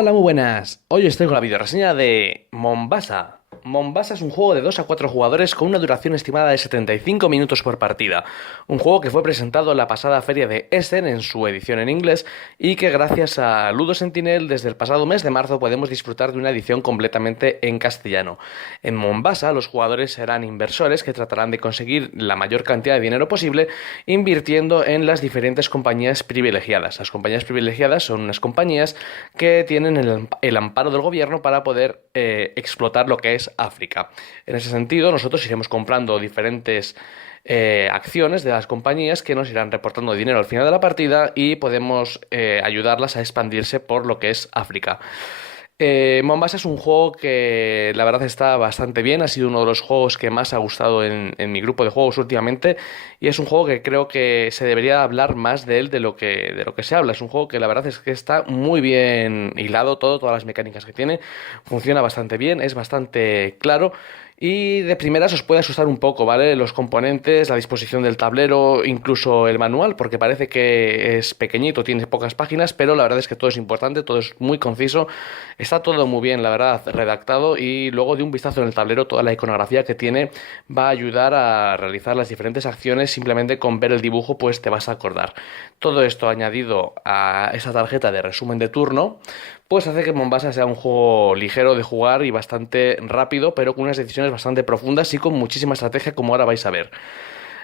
Hola, muy buenas. Hoy os traigo la videoreseña de Mombasa. Mombasa es un juego de 2 a 4 jugadores con una duración estimada de 75 minutos por partida. Un juego que fue presentado en la pasada feria de Essen en su edición en inglés y que gracias a Ludo Sentinel desde el pasado mes de marzo podemos disfrutar de una edición completamente en castellano. En Mombasa los jugadores serán inversores que tratarán de conseguir la mayor cantidad de dinero posible invirtiendo en las diferentes compañías privilegiadas. Las compañías privilegiadas son unas compañías que tienen el amparo del gobierno para poder explotar lo que es África. En ese sentido, nosotros iremos comprando diferentes acciones de las compañías que nos irán reportando dinero al final de la partida y podemos ayudarlas a expandirse por lo que es África. Mombasa es un juego que la verdad está bastante bien, ha sido uno de los juegos que más ha gustado en mi grupo de juegos últimamente y es un juego que creo que se debería hablar más de él de lo que se habla. Es un juego que la verdad es que está muy bien hilado todas las mecánicas que tiene, funciona bastante bien, es bastante claro. Y de primeras os puede asustar un poco, ¿vale? Los componentes, la disposición del tablero, incluso el manual, porque parece que es pequeñito, tiene pocas páginas, pero la verdad es que todo es importante, todo es muy conciso, está todo muy bien, la verdad, redactado y luego de un vistazo en el tablero, toda la iconografía que tiene va a ayudar a realizar las diferentes acciones, simplemente con ver el dibujo pues te vas a acordar. Todo esto añadido a esa tarjeta de resumen de turno, pues hace que Mombasa sea un juego ligero de jugar y bastante rápido, pero con unas decisiones bastante profundas y con muchísima estrategia, como ahora vais a ver.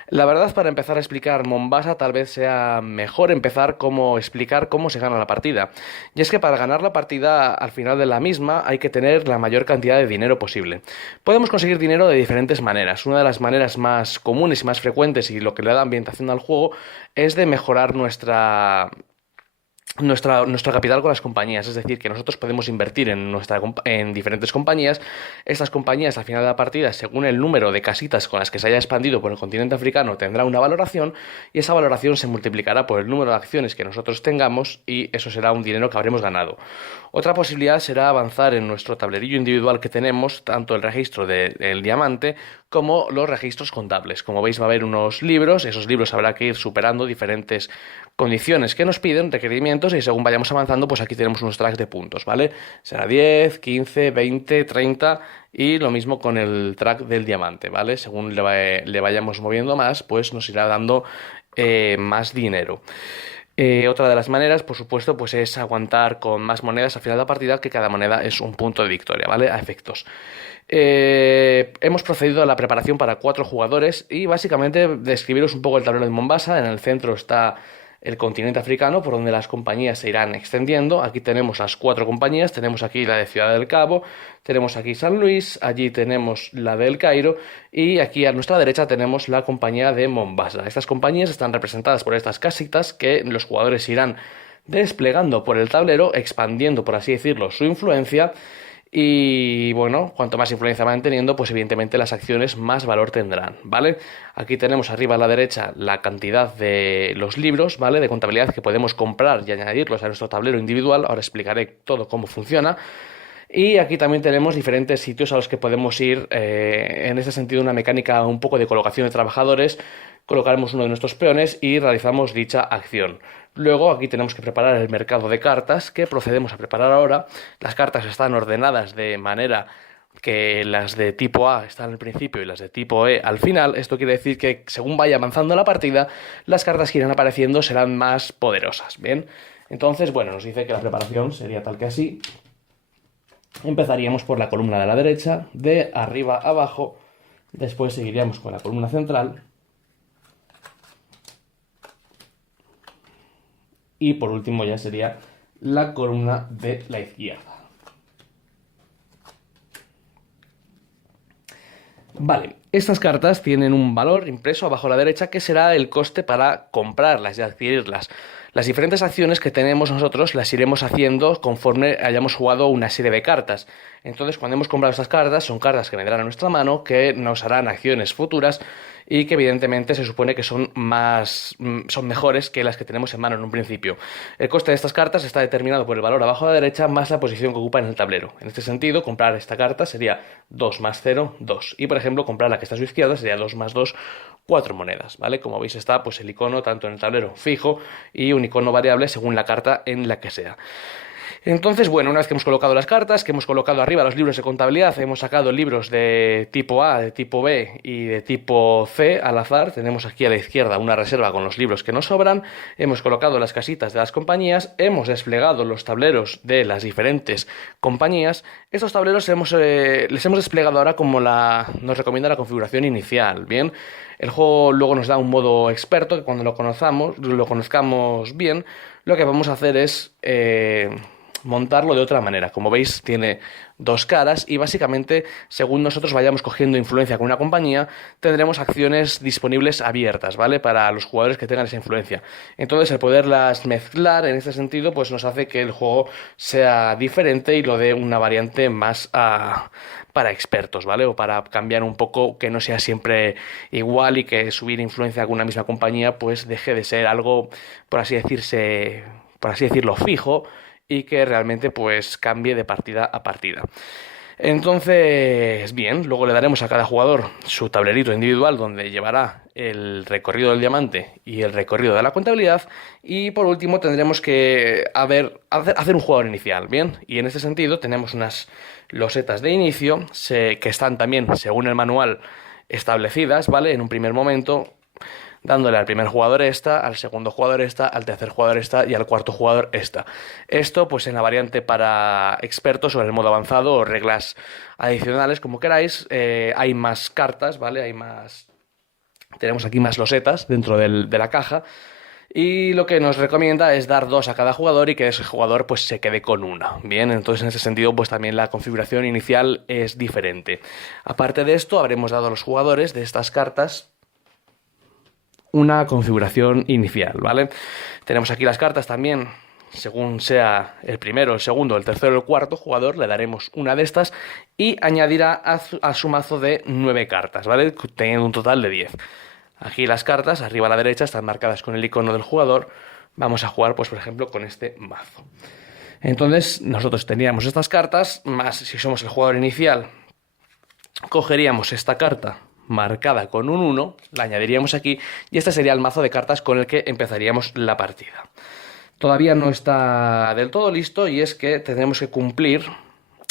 La verdad, para empezar a explicar Mombasa, tal vez sea mejor empezar como explicar cómo se gana la partida. Y es que para ganar la partida al final de la misma hay que tener la mayor cantidad de dinero posible. Podemos conseguir dinero de diferentes maneras. Una de las maneras más comunes y más frecuentes y lo que le da ambientación al juego es de mejorar nuestro capital con las compañías, es decir, que nosotros podemos invertir en diferentes compañías. Estas compañías al final de la partida, según el número de casitas con las que se haya expandido por el continente africano, tendrá una valoración y esa valoración se multiplicará por el número de acciones que nosotros tengamos y eso será un dinero que habremos ganado. Otra posibilidad será avanzar en nuestro tablerillo individual que tenemos, tanto el registro del diamante como los registros contables. Como veis va a haber unos libros, esos libros habrá que ir superando diferentes condiciones que nos piden, requerimientos, y según vayamos avanzando, pues aquí tenemos unos tracks de puntos, ¿vale? Será 10, 15, 20, 30 y lo mismo con el track del diamante, ¿vale? Según le vayamos moviendo más, pues nos irá dando más dinero. Otra de las maneras, por supuesto, pues es aguantar con más monedas al final de la partida, que cada moneda es un punto de victoria, ¿vale? A efectos. Hemos procedido a la preparación para 4 jugadores y básicamente describiros un poco el tablero de Mombasa. En el centro está el continente africano, por donde las compañías se irán extendiendo. Aquí tenemos las 4 compañías, tenemos aquí la de Ciudad del Cabo, tenemos aquí San Luis, allí tenemos la de El Cairo y aquí a nuestra derecha tenemos la compañía de Mombasa. Estas compañías están representadas por estas casitas que los jugadores irán desplegando por el tablero, expandiendo, por así decirlo, su influencia. Y bueno, cuanto más influencia van teniendo, pues evidentemente las acciones más valor tendrán, ¿vale? Aquí tenemos arriba a la derecha la cantidad de los libros, ¿vale? De contabilidad que podemos comprar y añadirlos a nuestro tablero individual. Ahora explicaré todo cómo funciona. Y aquí también tenemos diferentes sitios a los que podemos ir, en ese sentido una mecánica un poco de colocación de trabajadores. Colocaremos uno de nuestros peones y realizamos dicha acción. Luego aquí tenemos que preparar el mercado de cartas que procedemos a preparar ahora. Las cartas están ordenadas de manera que las de tipo A están al principio y las de tipo E al final. Esto quiere decir que según vaya avanzando la partida, las cartas que irán apareciendo serán más poderosas. Bien, entonces, bueno, nos dice que la preparación sería tal que así. Empezaríamos por la columna de la derecha, de arriba a abajo, después seguiríamos con la columna central y por último ya sería la columna de la izquierda. Vale, estas cartas tienen un valor impreso abajo a la derecha que será el coste para comprarlas y adquirirlas. Las diferentes acciones que tenemos nosotros las iremos haciendo conforme hayamos jugado una serie de cartas. Entonces, cuando hemos comprado estas cartas, son cartas que vendrán a nuestra mano, que nos harán acciones futuras y que evidentemente se supone que son mejores que las que tenemos en mano en un principio. El coste de estas cartas está determinado por el valor abajo a la derecha más la posición que ocupa en el tablero. En este sentido, comprar esta carta sería 2 más 0, 2. Y por ejemplo, comprar la que está a su izquierda sería 2 más 2, 4 monedas, ¿vale? Como veis está pues el icono tanto en el tablero fijo y un icono variable según la carta en la que sea. Entonces, bueno, una vez que hemos colocado las cartas, que hemos colocado arriba los libros de contabilidad, hemos sacado libros de tipo A, de tipo B y de tipo C al azar. Tenemos aquí a la izquierda una reserva con los libros que nos sobran. Hemos colocado las casitas de las compañías, hemos desplegado los tableros de las diferentes compañías. Estos tableros les hemos desplegado ahora como nos recomienda la configuración inicial, ¿bien? El juego luego nos da un modo experto que cuando lo conozcamos bien, lo que vamos a hacer es montarlo de otra manera. Como veis, tiene dos caras y básicamente, según nosotros vayamos cogiendo influencia con una compañía, tendremos acciones disponibles abiertas, ¿vale? Para los jugadores que tengan esa influencia. Entonces, el poderlas mezclar en este sentido, pues nos hace que el juego sea diferente y lo dé una variante más para expertos, ¿vale? O para cambiar un poco, que no sea siempre igual y que subir influencia con una misma compañía, pues deje de ser algo, por así decirlo, fijo, y que realmente pues cambie de partida a partida. Entonces, bien, luego le daremos a cada jugador su tablerito individual donde llevará el recorrido del diamante y el recorrido de la contabilidad, y por último tendremos que hacer un jugador inicial, bien, y en este sentido tenemos unas losetas de inicio que están también, según el manual, establecidas, ¿vale? En un primer momento, dándole al primer jugador esta, al segundo jugador esta, al tercer jugador esta y al cuarto jugador esta. Esto pues en la variante para expertos o en el modo avanzado o reglas adicionales, como queráis. Hay más cartas, ¿vale? Tenemos aquí más losetas dentro de la caja. Y lo que nos recomienda es dar 2 a cada jugador y que ese jugador pues se quede con una. Bien, entonces en ese sentido pues también la configuración inicial es diferente. Aparte de esto, habremos dado a los jugadores de estas cartas una configuración inicial, ¿vale? Tenemos aquí las cartas también, según sea el primero, el segundo, el tercero o el cuarto jugador, le daremos una de estas y añadirá a su mazo de 9 cartas, ¿vale? Teniendo un total de 10. Aquí las cartas, arriba a la derecha, están marcadas con el icono del jugador. Vamos a jugar, pues por ejemplo, con este mazo. Entonces, nosotros tendríamos estas cartas, más si somos el jugador inicial, cogeríamos esta carta marcada con un 1, la añadiríamos aquí y este sería el mazo de cartas con el que empezaríamos la partida. Todavía no está del todo listo y es que tendremos que cumplir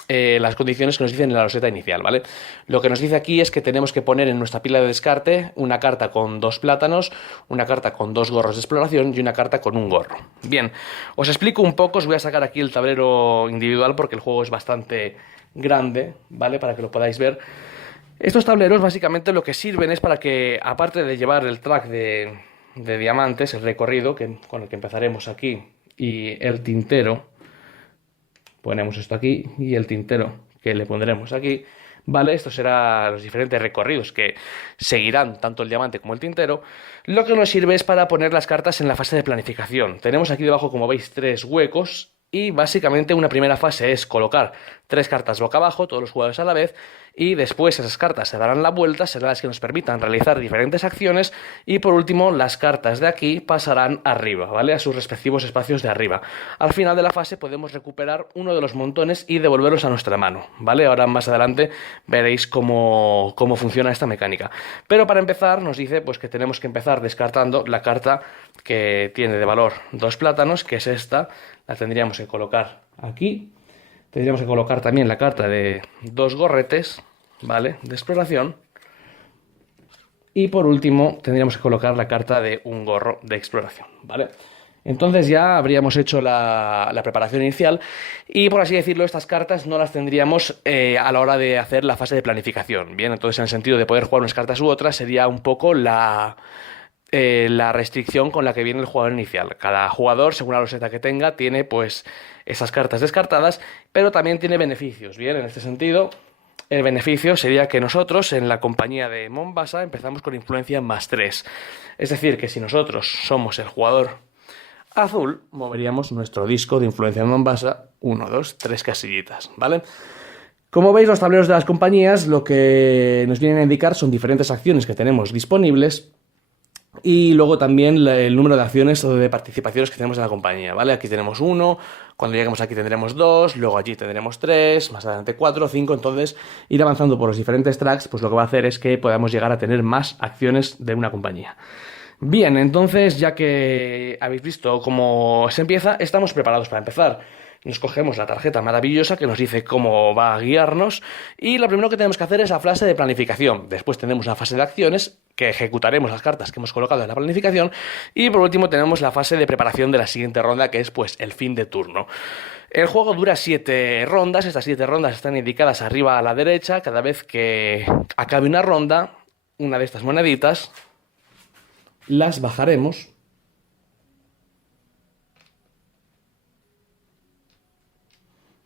las condiciones que nos dicen en la loseta inicial, ¿vale? Lo que nos dice aquí es que tenemos que poner en nuestra pila de descarte una carta con 2 plátanos, una carta con 2 gorros de exploración y una carta con un gorro. Bien, os explico un poco, os voy a sacar aquí el tablero individual porque el juego es bastante grande, ¿vale? Para que lo podáis ver. Estos tableros básicamente lo que sirven es para que, aparte de llevar el track de diamantes, el recorrido con el que empezaremos aquí, y el tintero, ponemos esto aquí, y el tintero que le pondremos aquí, ¿vale? Esto será los diferentes recorridos que seguirán tanto el diamante como el tintero. Lo que nos sirve es para poner las cartas en la fase de planificación. Tenemos aquí debajo, como veis, 3 huecos. Y básicamente una primera fase es colocar 3 cartas boca abajo, todos los jugadores a la vez, y después esas cartas se darán la vuelta, serán las que nos permitan realizar diferentes acciones, y por último las cartas de aquí pasarán arriba, ¿vale? A sus respectivos espacios de arriba. Al final de la fase podemos recuperar uno de los montones y devolverlos a nuestra mano, ¿vale? Ahora más adelante veréis cómo funciona esta mecánica. Pero para empezar nos dice pues que tenemos que empezar descartando la carta que tiene de valor 2 plátanos, que es esta. La tendríamos que colocar aquí. Tendríamos que colocar también la carta de 2 gorretes, ¿vale? De exploración. Y por último tendríamos que colocar la carta de un gorro de exploración, ¿vale? Entonces ya habríamos hecho la preparación inicial y, por así decirlo, estas cartas no las tendríamos a la hora de hacer la fase de planificación. Bien, entonces en el sentido de poder jugar unas cartas u otras sería un poco la restricción con la que viene el jugador inicial. Cada jugador, según la loseta que tenga, tiene pues esas cartas descartadas, pero también tiene beneficios. Bien, en este sentido, el beneficio sería que nosotros en la compañía de Mombasa empezamos con influencia +3. Es decir, que si nosotros somos el jugador azul, moveríamos nuestro disco de influencia de Mombasa 1, 2, 3 casillitas, ¿vale? Como veis, los tableros de las compañías lo que nos vienen a indicar son diferentes acciones que tenemos disponibles y luego también el número de acciones o de participaciones que tenemos en la compañía, ¿vale? Aquí tenemos 1, cuando lleguemos aquí tendremos 2, luego allí tendremos 3, más adelante 4, 5, entonces ir avanzando por los diferentes tracks, pues lo que va a hacer es que podamos llegar a tener más acciones de una compañía. Bien, entonces ya que habéis visto cómo se empieza, estamos preparados para empezar. Nos cogemos la tarjeta maravillosa que nos dice cómo va a guiarnos y lo primero que tenemos que hacer es la fase de planificación. Después tenemos una fase de acciones que ejecutaremos las cartas que hemos colocado en la planificación y por último tenemos la fase de preparación de la siguiente ronda, que es pues el fin de turno. El juego dura 7 rondas, estas 7 rondas están indicadas arriba a la derecha. Cada vez que acabe una ronda, una de estas moneditas las bajaremos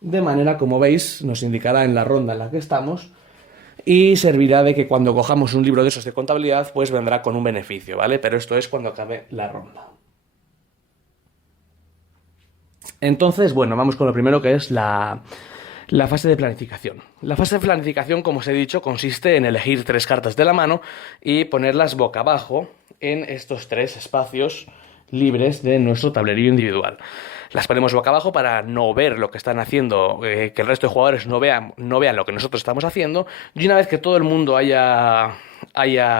de manera, como veis, nos indicará en la ronda en la que estamos y servirá de que cuando cojamos un libro de esos de contabilidad, pues vendrá con un beneficio, ¿vale? Pero esto es cuando acabe la ronda. Entonces, bueno, vamos con lo primero, que es la fase de planificación. La fase de planificación, como os he dicho, consiste en elegir 3 cartas de la mano y ponerlas boca abajo en estos 3 espacios libres de nuestro tablerillo individual. Las ponemos boca abajo para no ver lo que están haciendo, que el resto de jugadores no vean lo que nosotros estamos haciendo, y una vez que todo el mundo haya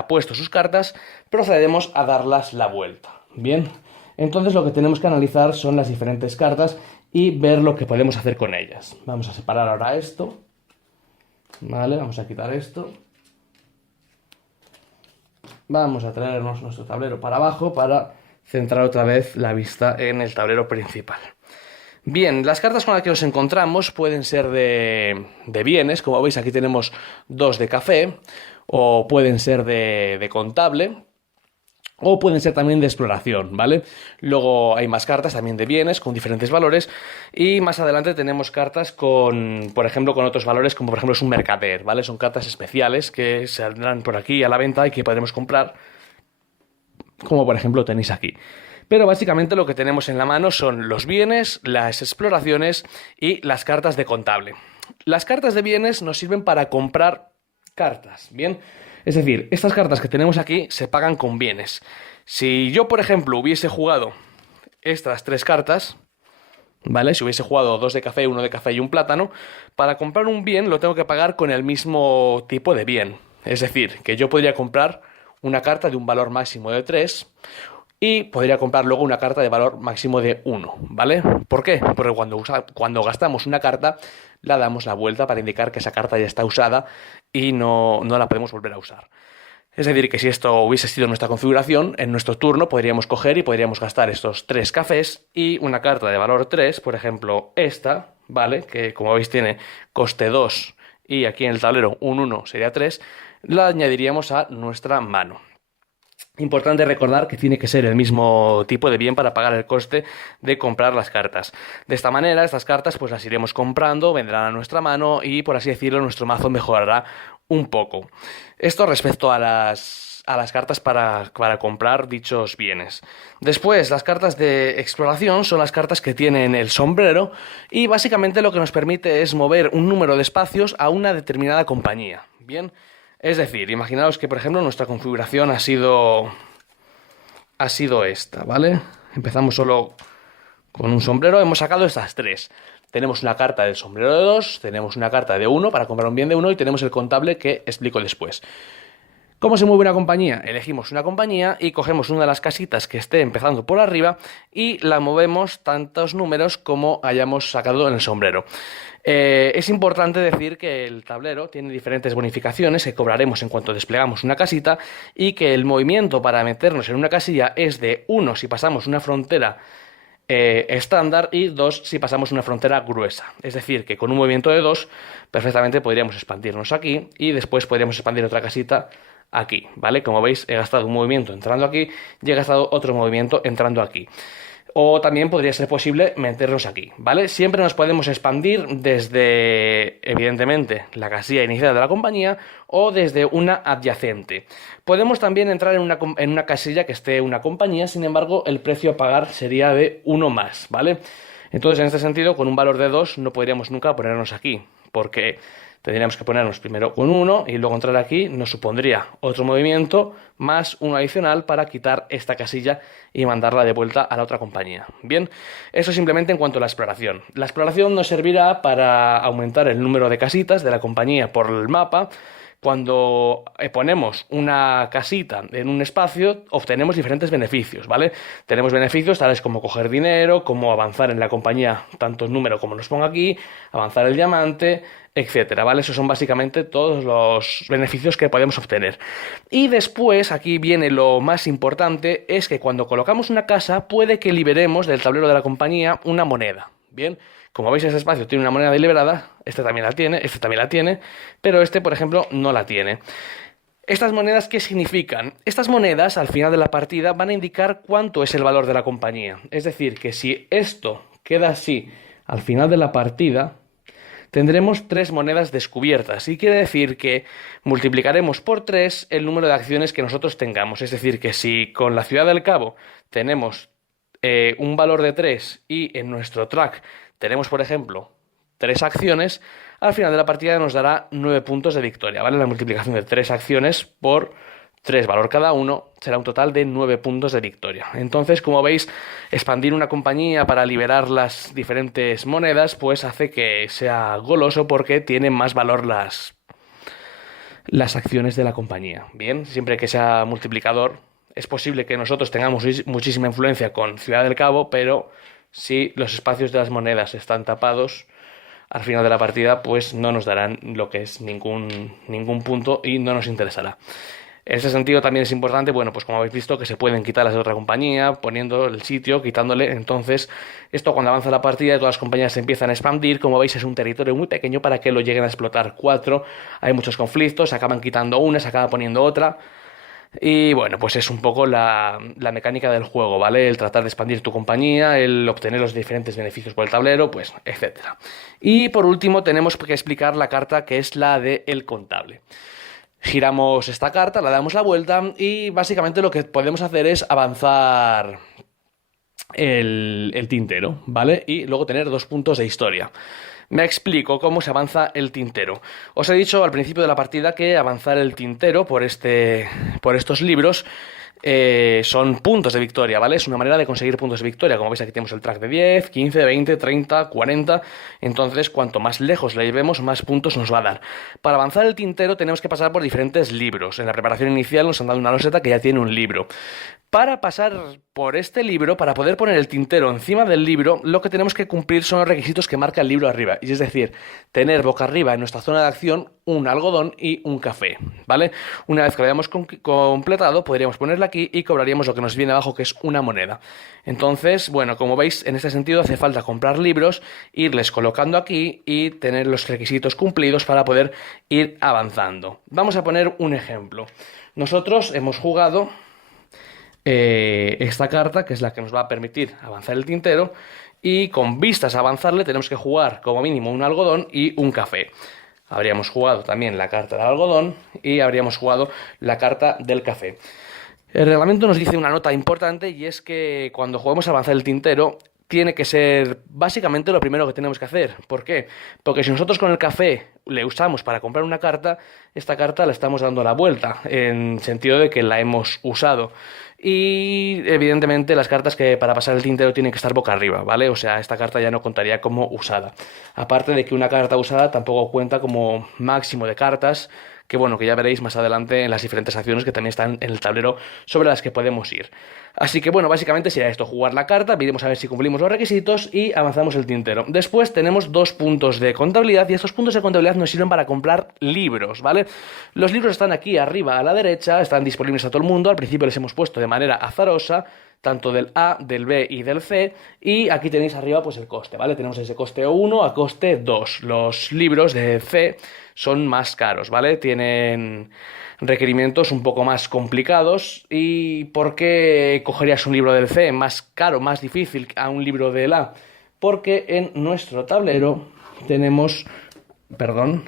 puesto sus cartas, procedemos a darlas la vuelta. Bien, entonces lo que tenemos que analizar son las diferentes cartas y ver lo que podemos hacer con ellas. Vamos a separar ahora esto, ¿vale? Vamos a quitar esto. Vamos a traernos nuestro tablero para abajo para centrar otra vez la vista en el tablero principal. Bien, las cartas con las que nos encontramos pueden ser de bienes, como veis aquí tenemos 2 de café, o pueden ser de contable, o pueden ser también de exploración, ¿vale? Luego hay más cartas también de bienes con diferentes valores y más adelante tenemos cartas con, por ejemplo, con otros valores como por ejemplo es un mercader, ¿vale? Son cartas especiales que saldrán por aquí a la venta y que podremos comprar, como por ejemplo tenéis aquí. Pero básicamente lo que tenemos en la mano son los bienes, las exploraciones y las cartas de contable. Las cartas de bienes nos sirven para comprar cartas, ¿bien? Es decir, estas cartas que tenemos aquí se pagan con bienes. Si yo, por ejemplo, hubiese jugado estas 3 cartas, ¿vale? Si hubiese jugado 2 de café, 1 de café y un plátano, para comprar un bien lo tengo que pagar con el mismo tipo de bien. Es decir, que yo podría comprar una carta de un valor máximo de 3 y podría comprar luego una carta de valor máximo de 1, ¿vale? ¿Por qué? Porque cuando gastamos una carta, la damos la vuelta para indicar que esa carta ya está usada y no la podemos volver a usar. Es decir, que si esto hubiese sido nuestra configuración, en nuestro turno podríamos coger y podríamos gastar estos 3 cafés y una carta de valor 3, por ejemplo esta, ¿vale? Que como veis tiene coste 2 y aquí en el tablero un 1 sería 3, la añadiríamos a nuestra mano. Importante recordar que tiene que ser el mismo tipo de bien para pagar el coste de comprar las cartas. De esta manera, estas cartas pues las iremos comprando, vendrán a nuestra mano y, por así decirlo, nuestro mazo mejorará un poco. Esto respecto a las cartas para comprar dichos bienes. Después, las cartas de exploración son las cartas que tienen el sombrero y básicamente lo que nos permite es mover un número de espacios a una determinada compañía. Bien. Es decir, imaginaos que, por ejemplo, nuestra configuración ha sido esta, ¿vale? Empezamos solo con un sombrero, hemos sacado estas 3. Tenemos una carta del sombrero de 2, tenemos una carta de 1 para comprar un bien de 1 y tenemos el contable que explico después. ¿Cómo se mueve una compañía? Elegimos una compañía y cogemos una de las casitas que esté empezando por arriba y la movemos tantos números como hayamos sacado en el sombrero. Es importante decir que el tablero tiene diferentes bonificaciones que cobraremos en cuanto desplegamos una casita y que el movimiento para meternos en una casilla es de 1 si pasamos una frontera estándar y 2 si pasamos una frontera gruesa. Es decir, que con un movimiento de 2 perfectamente podríamos expandirnos aquí y después podríamos expandir otra casita aquí, ¿vale? Como veis, he gastado un movimiento entrando aquí y he gastado otro movimiento entrando aquí. O también podría ser posible meternos aquí, ¿vale? Siempre nos podemos expandir desde, evidentemente, la casilla inicial de la compañía o desde una adyacente. Podemos también entrar en una casilla que esté una compañía, sin embargo, el precio a pagar sería de 1 más, ¿vale? Entonces, en este sentido, con un valor de 2 no podríamos nunca ponernos aquí, porque tendríamos que ponernos primero con 1 y luego entrar aquí nos supondría otro movimiento más uno adicional para quitar esta casilla y mandarla de vuelta a la otra compañía. Bien, eso simplemente en cuanto a la exploración. La exploración nos servirá para aumentar el número de casitas de la compañía por el mapa, Cuando ponemos una casita en un espacio, obtenemos diferentes beneficios, ¿vale? Tenemos beneficios tales como coger dinero, como avanzar en la compañía, tanto el número como nos ponga aquí, avanzar el diamante, etcétera, ¿vale? Esos son básicamente todos los beneficios que podemos obtener. Y después, aquí viene lo más importante, es que cuando colocamos una casa, puede que liberemos del tablero de la compañía una moneda, ¿bien? Como veis, ese espacio tiene una moneda deliberada, este también la tiene, este también la tiene, pero este, por ejemplo, no la tiene. ¿Estas monedas qué significan? Estas monedas, al final de la partida, van a indicar cuánto es el valor de la compañía. Es decir, que si esto queda así al final de la partida, tendremos 3 monedas descubiertas. Y quiere decir que multiplicaremos por 3 el número de acciones que nosotros tengamos. Es decir, que si con la Ciudad del Cabo tenemos un valor de 3 y en nuestro track tenemos, por ejemplo, 3 acciones, al final de la partida nos dará 9 puntos de victoria, ¿vale? La multiplicación de 3 acciones por 3 valor cada uno será un total de 9 puntos de victoria. Entonces, como veis, expandir una compañía para liberar las diferentes monedas, pues hace que sea goloso porque tienen más valor las acciones de la compañía. Bien, siempre que sea multiplicador, es posible que nosotros tengamos muchísima influencia con Ciudad del Cabo, pero si los espacios de las monedas están tapados, al final de la partida, pues no nos darán lo que es ningún punto y no nos interesará. En ese sentido también es importante, bueno, pues como habéis visto, que se pueden quitar las de otra compañía, poniendo el sitio, quitándole. Entonces, esto cuando avanza la partida y todas las compañías se empiezan a expandir, como veis es un territorio muy pequeño para que lo lleguen a explotar 4. Hay muchos conflictos, se acaban quitando una, se acaba poniendo otra. Y bueno, pues es un poco la mecánica del juego, ¿vale? El tratar de expandir tu compañía, el obtener los diferentes beneficios por el tablero, pues, etcétera. Y por último tenemos que explicar la carta que es la de El Contable. Giramos esta carta, la damos la vuelta y básicamente lo que podemos hacer es avanzar el tintero, ¿vale? Y luego tener 2 puntos de historia. Me explico cómo se avanza el tintero. Os he dicho al principio de la partida que avanzar el tintero por estos libros son puntos de victoria, ¿vale? Es una manera de conseguir puntos de victoria. Como veis, aquí tenemos el track de 10, 15, 20, 30, 40. Entonces, cuanto más lejos le llevemos, más puntos nos va a dar. Para avanzar el tintero tenemos que pasar por diferentes libros. En la preparación inicial nos han dado una loseta que ya tiene un libro. Para pasar por este libro, para poder poner el tintero encima del libro, lo que tenemos que cumplir son los requisitos que marca el libro arriba. Y es decir, tener boca arriba en nuestra zona de acción un algodón y un café, ¿vale? Una vez que lo hayamos completado, podríamos ponerla aquí y cobraríamos lo que nos viene abajo, que es una moneda. Entonces, bueno, como veis, en este sentido hace falta comprar libros, irles colocando aquí y tener los requisitos cumplidos para poder ir avanzando. Vamos a poner un ejemplo. Nosotros hemos jugado esta carta, que es la que nos va a permitir avanzar el tintero, y con vistas a avanzarle tenemos que jugar como mínimo un algodón y un café. Habríamos jugado también la carta del algodón y habríamos jugado la carta del café. El reglamento nos dice una nota importante y es que cuando jugamos a avanzar el tintero tiene que ser básicamente lo primero que tenemos que hacer. ¿Por qué? Porque si nosotros con el café le usamos para comprar una carta, esta carta la estamos dando la vuelta, en sentido de que la hemos usado. Y evidentemente las cartas que para pasar el tintero tienen que estar boca arriba, ¿vale? O sea, esta carta ya no contaría como usada. Aparte de que una carta usada tampoco cuenta como máximo de cartas, que bueno, que ya veréis más adelante en las diferentes acciones que también están en el tablero sobre las que podemos ir. Así que bueno, básicamente será esto, jugar la carta, veremos a ver si cumplimos los requisitos y avanzamos el tintero. Después tenemos 2 puntos de contabilidad y estos puntos de contabilidad nos sirven para comprar libros, ¿vale? Los libros están aquí arriba a la derecha, están disponibles a todo el mundo, al principio les hemos puesto de manera azarosa, tanto del A, del B y del C, y aquí tenéis arriba pues el coste, ¿vale? Tenemos ese coste 1 a coste 2. Los libros de C son más caros, ¿vale? Tienen requerimientos un poco más complicados. ¿Y por qué cogerías un libro del C más caro, más difícil a un libro del A? Porque en nuestro tablero tenemos,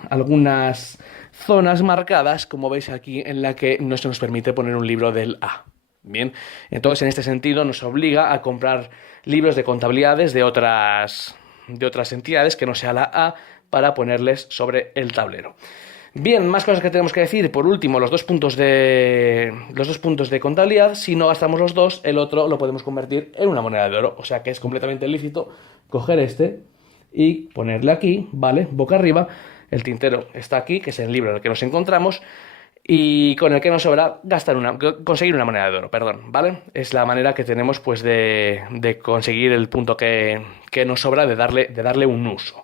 algunas zonas marcadas, como veis aquí, en la que no se nos permite poner un libro del A. Bien, entonces en este sentido nos obliga a comprar libros de contabilidades de otras entidades que no sea la A para ponerles sobre el tablero. Bien, más cosas que tenemos que decir. Por último, los dos puntos de contabilidad. Si no gastamos los dos, el otro lo podemos convertir en una moneda de oro. O sea que es completamente lícito coger este y ponerle aquí, ¿vale? Boca arriba. El tintero está aquí, que es el libro en el que nos encontramos, y con el que nos sobra conseguir una moneda de oro, perdón, ¿vale? Es la manera que tenemos pues de conseguir el punto que nos sobra, de darle un uso.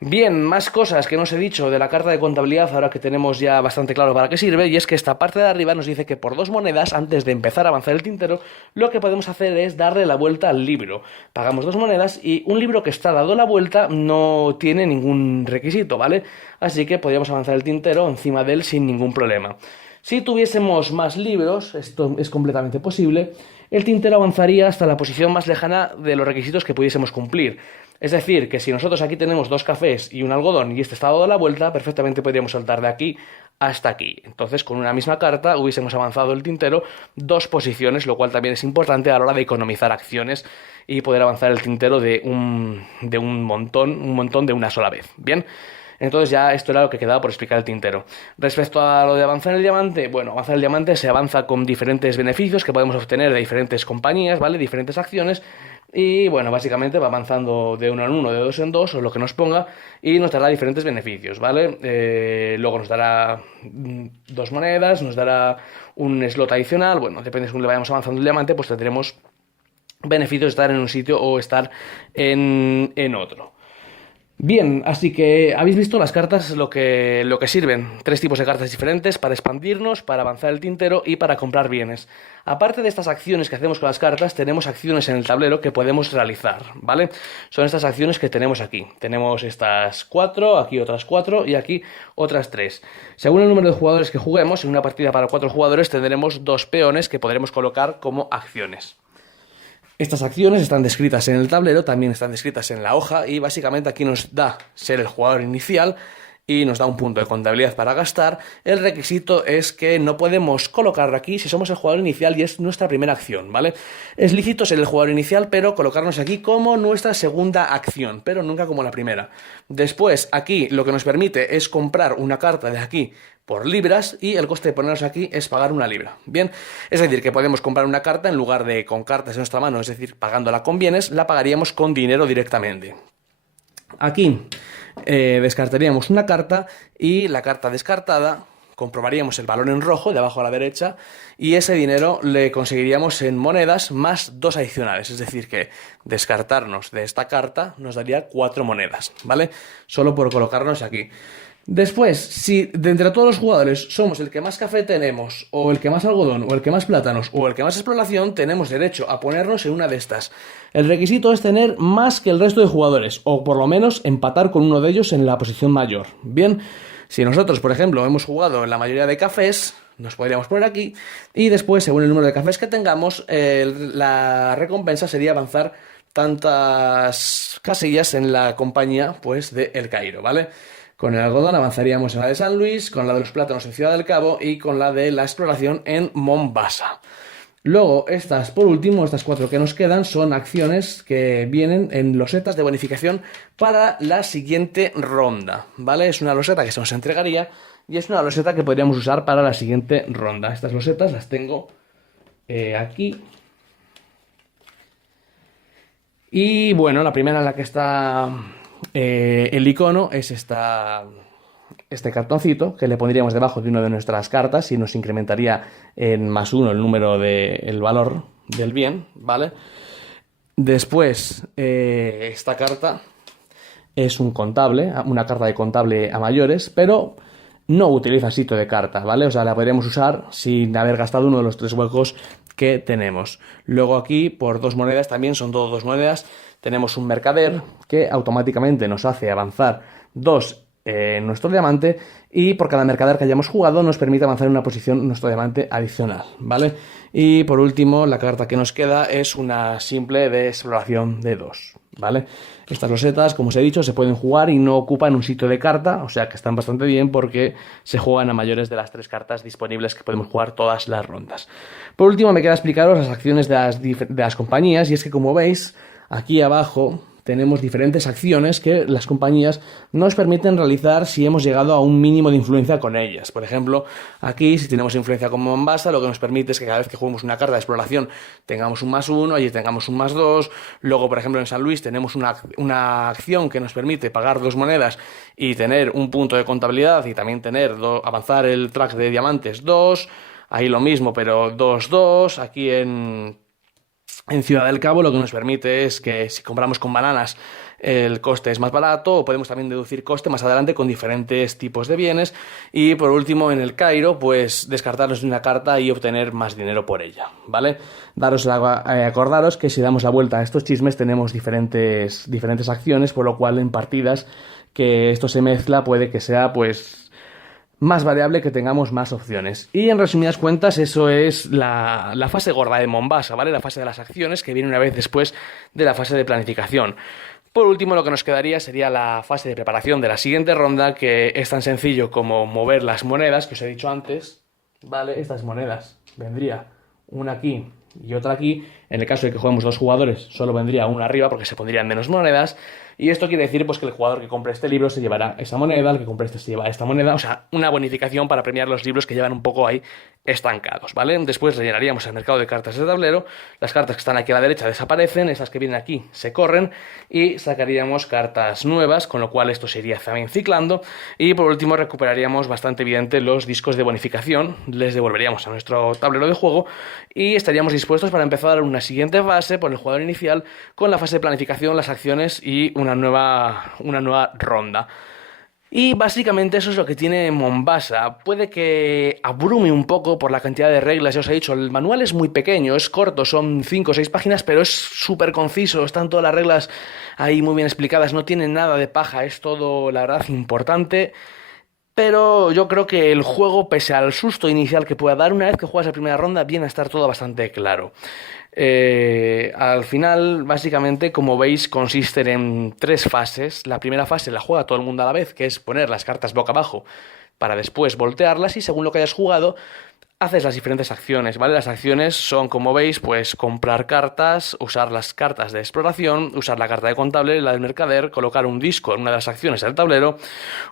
Bien, más cosas que no os he dicho de la carta de contabilidad, ahora que tenemos ya bastante claro para qué sirve, y es que esta parte de arriba nos dice que por 2 monedas, antes de empezar a avanzar el tintero, lo que podemos hacer es darle la vuelta al libro. Pagamos 2 monedas y un libro que está dado la vuelta no tiene ningún requisito, ¿vale? Así que podríamos avanzar el tintero encima de él sin ningún problema. Si tuviésemos más libros, esto es completamente posible, el tintero avanzaría hasta la posición más lejana de los requisitos que pudiésemos cumplir. Es decir, que si nosotros aquí tenemos 2 cafés y un algodón y este está dado a la vuelta, perfectamente podríamos saltar de aquí hasta aquí. Entonces, con una misma carta hubiésemos avanzado el tintero 2 posiciones, lo cual también es importante a la hora de economizar acciones y poder avanzar el tintero de un montón de una sola vez. Bien. Entonces ya esto era lo que quedaba por explicar el tintero. Respecto a lo de avanzar el diamante, bueno, avanzar el diamante se avanza con diferentes beneficios que podemos obtener de diferentes compañías, ¿vale? Diferentes acciones. Y bueno, básicamente va avanzando de uno en uno, de dos en dos, o lo que nos ponga, y nos dará diferentes beneficios, ¿vale? Luego nos dará 2 monedas, nos dará un slot adicional. Bueno, depende de cómo le vayamos avanzando el diamante, pues tendremos beneficios de estar en un sitio o estar en otro. Bien, así que habéis visto las cartas lo que sirven. 3 tipos de cartas diferentes para expandirnos, para avanzar el tintero y para comprar bienes. Aparte de estas acciones que hacemos con las cartas, tenemos acciones en el tablero que podemos realizar, ¿vale? Son estas acciones que tenemos aquí. Tenemos estas 4, aquí otras 4 y aquí otras 3. Según el número de jugadores que juguemos, en una partida para 4 jugadores tendremos 2 peones que podremos colocar como acciones. Estas acciones están descritas en el tablero, también están descritas en la hoja y básicamente aquí nos da ser el jugador inicial y nos da un punto de contabilidad para gastar. El requisito es que no podemos colocarlo aquí si somos el jugador inicial y es nuestra primera acción, ¿vale? Es lícito ser el jugador inicial, pero colocarnos aquí como nuestra segunda acción, pero nunca como la primera. Después, aquí lo que nos permite es comprar una carta de aquí por libras y el coste de ponernos aquí es pagar 1 libra. Bien, es decir, que podemos comprar una carta en lugar de con cartas en nuestra mano, es decir, pagándola con bienes, la pagaríamos con dinero directamente. Aquí descartaríamos una carta y la carta descartada comprobaríamos el valor en rojo de abajo a la derecha y ese dinero le conseguiríamos en monedas más 2 adicionales, es decir que descartarnos de esta carta nos daría 4 monedas, ¿vale? Solo por colocarnos aquí. Después, si de entre todos los jugadores somos el que más café tenemos, o el que más algodón, o el que más plátanos, o el que más exploración, tenemos derecho a ponernos en una de estas. El requisito es tener más que el resto de jugadores, o por lo menos empatar con uno de ellos en la posición mayor. Bien, si nosotros, por ejemplo, hemos jugado en la mayoría de cafés, nos podríamos poner aquí, y después, según el número de cafés que tengamos, la recompensa sería avanzar tantas casillas en la compañía, pues, de El Cairo, ¿vale? Con el algodón avanzaríamos en la de San Luis, con la de los plátanos en Ciudad del Cabo y con la de la exploración en Mombasa. Luego, por último, estas 4 que nos quedan son acciones que vienen en losetas de bonificación para la siguiente ronda, ¿vale? Es una loseta que se nos entregaría y es una loseta que podríamos usar para la siguiente ronda. Estas losetas las tengo aquí. Y bueno, la primera en la que está el icono es este cartoncito que le pondríamos debajo de una de nuestras cartas y nos incrementaría en +1 el número el valor del bien, ¿vale? Después, esta carta es una carta de contable a mayores, pero no utiliza sitio de carta, ¿vale? O sea, la podríamos usar sin haber gastado uno de los 3 huecos que tenemos. Luego aquí, por 2 monedas, también son todo 2 monedas, tenemos un mercader que automáticamente nos hace avanzar 2 en nuestro diamante y por cada mercader que hayamos jugado nos permite avanzar en una posición nuestro diamante adicional, ¿vale? Y por último, la carta que nos queda es una simple de exploración de 2, ¿vale? Estas losetas, como os he dicho, se pueden jugar y no ocupan un sitio de carta, o sea que están bastante bien porque se juegan a mayores de las 3 cartas disponibles que podemos jugar todas las rondas. Por último, me queda explicaros las acciones de las compañías y es que, como veis, aquí abajo tenemos diferentes acciones que las compañías nos permiten realizar si hemos llegado a un mínimo de influencia con ellas. Por ejemplo, aquí si tenemos influencia con Mombasa, lo que nos permite es que cada vez que juguemos una carta de exploración tengamos un +1, allí tengamos un +2. Luego, por ejemplo, en San Luis tenemos una acción que nos permite pagar 2 monedas y tener un punto de contabilidad y también avanzar el track de diamantes 2. Ahí lo mismo, pero 2-2. Aquí en Ciudad del Cabo lo que nos permite es que si compramos con bananas el coste es más barato, o podemos también deducir coste más adelante con diferentes tipos de bienes. Y por último, en el Cairo, pues descartarnos de una carta y obtener más dinero por ella, ¿vale? Acordaros que si damos la vuelta a estos chismes tenemos diferentes acciones, por lo cual en partidas que esto se mezcla puede que sea pues más variable, que tengamos más opciones. Y en resumidas cuentas, eso es la fase gorda de Mombasa, ¿vale? La fase de las acciones, que viene una vez después de la fase de planificación. Por último, lo que nos quedaría sería la fase de preparación de la siguiente ronda, que es tan sencillo como mover las monedas, que os he dicho antes, ¿vale? Estas monedas, vendría una aquí y otra aquí. En el caso de que juguemos 2 jugadores, solo vendría una arriba porque se pondrían menos monedas. Y esto quiere decir pues que el jugador que compre este libro se llevará esa moneda, el que compre este se lleva esta moneda, o sea, una bonificación para premiar los libros que llevan un poco ahí estancados, ¿vale? Después rellenaríamos el mercado de cartas de tablero, las cartas que están aquí a la derecha desaparecen, estas que vienen aquí se corren y sacaríamos cartas nuevas, con lo cual esto se iría también ciclando. Y por último recuperaríamos bastante evidente los discos de bonificación, les devolveríamos a nuestro tablero de juego y estaríamos dispuestos para empezar una siguiente fase por el jugador inicial con la fase de planificación, las acciones y una nueva ronda. Y básicamente eso es lo que tiene Mombasa. Puede que abrume un poco por la cantidad de reglas, ya os he dicho, el manual es muy pequeño, es corto, son 5 o 6 páginas, pero es súper conciso, están todas las reglas ahí muy bien explicadas, no tiene nada de paja, es todo, la verdad, importante. Pero yo creo que el juego, pese al susto inicial que pueda dar, una vez que juegas la primera ronda, viene a estar todo bastante claro. Al final, básicamente, como veis, consiste en 3 fases. La primera fase la juega todo el mundo a la vez, que es poner las cartas boca abajo para después voltearlas y según lo que hayas jugado, haces las diferentes acciones, ¿vale? Las acciones son, como veis, pues comprar cartas, usar las cartas de exploración, usar la carta de contable, la del mercader, colocar un disco en una de las acciones del tablero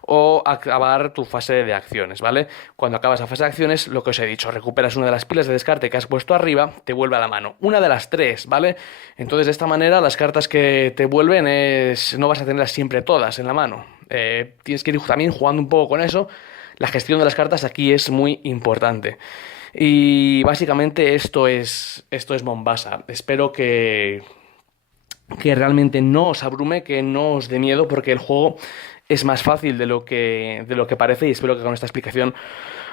o acabar tu fase de acciones, ¿vale? Cuando acabas la fase de acciones, lo que os he dicho, recuperas una de las pilas de descarte que has puesto arriba, te vuelve a la mano. Una de las 3, ¿vale? Entonces, de esta manera, las cartas que te vuelven no vas a tenerlas siempre todas en la mano. Tienes que ir también jugando un poco con eso. La gestión de las cartas aquí es muy importante. Y básicamente esto es Mombasa. Espero que realmente no os abrume, que no os dé miedo, porque el juego es más fácil de lo que parece y espero que con esta explicación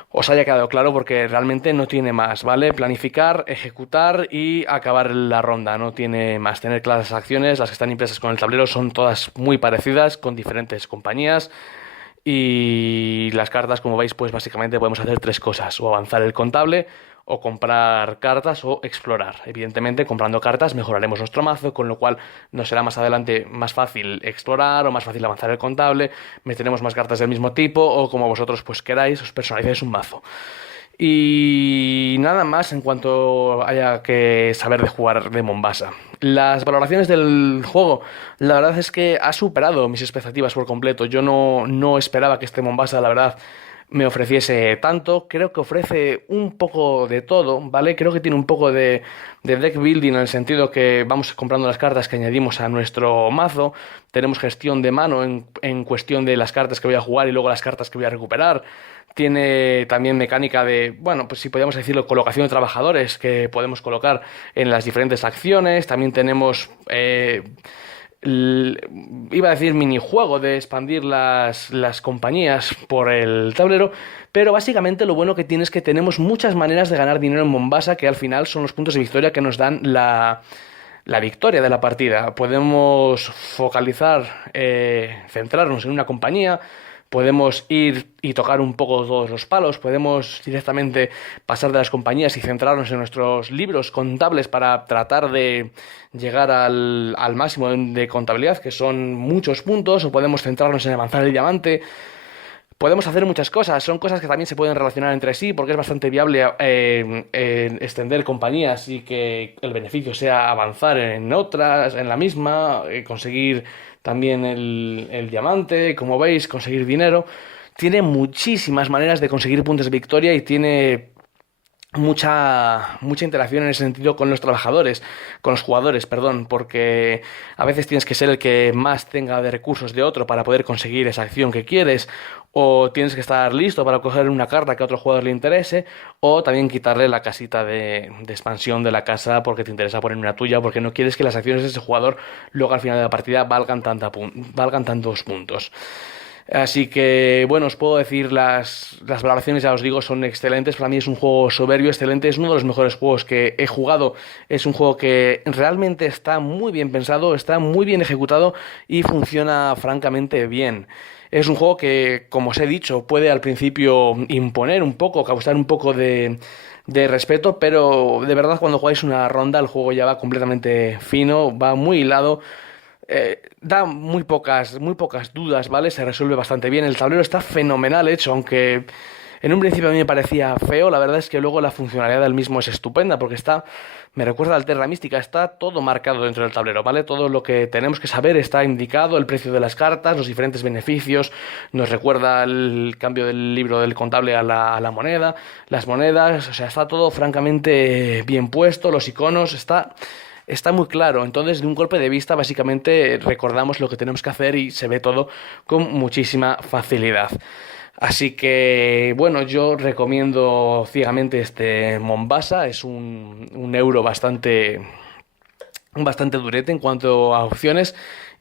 os haya quedado claro, porque realmente no tiene más, ¿vale? Planificar, ejecutar y acabar la ronda, no tiene más. Tener claras las acciones, las que están impresas con el tablero, son todas muy parecidas, con diferentes compañías. Y las cartas, como veis, pues básicamente podemos hacer 3 cosas: o avanzar el contable, o comprar cartas, o explorar. Evidentemente, comprando cartas mejoraremos nuestro mazo, con lo cual nos será más adelante más fácil explorar o más fácil avanzar el contable, meteremos más cartas del mismo tipo, o como vosotros pues queráis, os personalizáis un mazo. Y nada más en cuanto haya que saber de jugar de Mombasa. Las valoraciones del juego, la verdad es que ha superado mis expectativas por completo. Yo no esperaba que este Mombasa, la verdad, me ofreciese tanto. Creo que ofrece un poco de todo, ¿vale? Creo que tiene un poco de deck building, en el sentido que vamos comprando las cartas que añadimos a nuestro mazo. Tenemos gestión de mano en cuestión de las cartas que voy a jugar y luego las cartas que voy a recuperar. Tiene también mecánica de, bueno, pues si podríamos decirlo, colocación de trabajadores que podemos colocar en las diferentes acciones. También tenemos, iba a decir minijuego de expandir las compañías por el tablero, pero básicamente lo bueno que tiene es que tenemos muchas maneras de ganar dinero en Mombasa, que al final son los puntos de victoria que nos dan la victoria de la partida. Podemos focalizar, centrarnos en una compañía. Podemos ir y tocar un poco todos los palos, podemos directamente pasar de las compañías y centrarnos en nuestros libros contables para tratar de llegar al máximo de contabilidad, que son muchos puntos, o podemos centrarnos en avanzar el diamante. podemos hacer muchas cosas. Son cosas que también se pueden relacionar entre sí porque es bastante viable extender compañías y que el beneficio sea avanzar en otras, en la misma, conseguir también el diamante, como veis, conseguir dinero. Tiene muchísimas maneras de conseguir puntos de victoria y tiene mucha interacción en ese sentido con los trabajadores, con los jugadores, perdón, porque a veces tienes que ser el que más tenga de recursos de otro para poder conseguir esa acción que quieres, o tienes que estar listo para coger una carta que a otro jugador le interese, o también quitarle la casita de expansión de la casa porque te interesa poner una tuya, porque no quieres que las acciones de ese jugador luego al final de la partida valgan tantos puntos. Así que, bueno, os puedo decir, las valoraciones, ya os digo, son excelentes. Para mí es un juego soberbio, excelente. Es uno de los mejores juegos que he jugado. Es un juego que realmente está muy bien pensado, está muy bien ejecutado y funciona francamente bien. Es un juego que, como os he dicho, puede al principio imponer un poco, causar un poco de respeto, pero de verdad cuando jugáis una ronda el juego ya va completamente fino, va muy hilado. Da muy pocas dudas, ¿vale? Se resuelve bastante bien. El tablero está fenomenal hecho, aunque en un principio a mí me parecía feo, la verdad es que luego la funcionalidad del mismo es estupenda, porque me recuerda al Terra Mística, está todo marcado dentro del tablero, ¿vale? Todo lo que tenemos que saber está indicado, el precio de las cartas, los diferentes beneficios, nos recuerda el cambio del libro del contable a la moneda, las monedas, o sea, está todo francamente bien puesto, los iconos, está muy claro. Entonces, de un golpe de vista, básicamente recordamos lo que tenemos que hacer y se ve todo con muchísima facilidad. Así que, bueno, yo recomiendo ciegamente este Mombasa. Es un euro bastante durete en cuanto a opciones.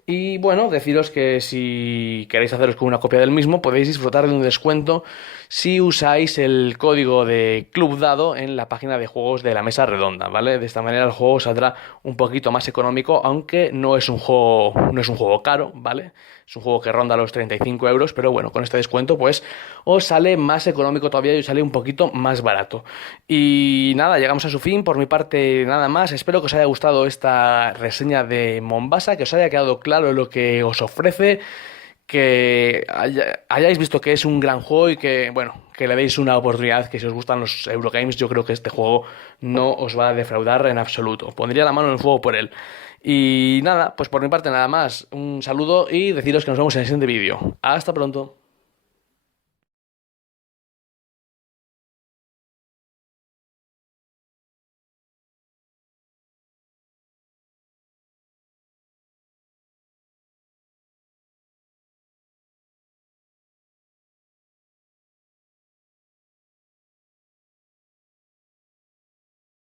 Y bueno, deciros que si queréis haceros con una copia del mismo, podéis disfrutar de un descuento si usáis el código de Club Dado en la página de juegos de la mesa redonda, ¿vale? De esta manera el juego saldrá un poquito más económico, aunque no es un juego caro, ¿vale? Es un juego que ronda los 35 euros, pero bueno, con este descuento pues os sale más económico todavía y os sale un poquito más barato. Y nada, llegamos a su fin. Por mi parte, nada más. Espero que os haya gustado esta reseña de Mombasa, que os haya quedado claro lo que os ofrece, que hayáis visto que es un gran juego y que, bueno, que le deis una oportunidad, que si os gustan los Eurogames, yo creo que este juego no os va a defraudar en absoluto. Pondría la mano en el fuego por él. Y nada, pues por mi parte nada más. Un saludo y deciros que nos vemos en el siguiente vídeo. Hasta pronto.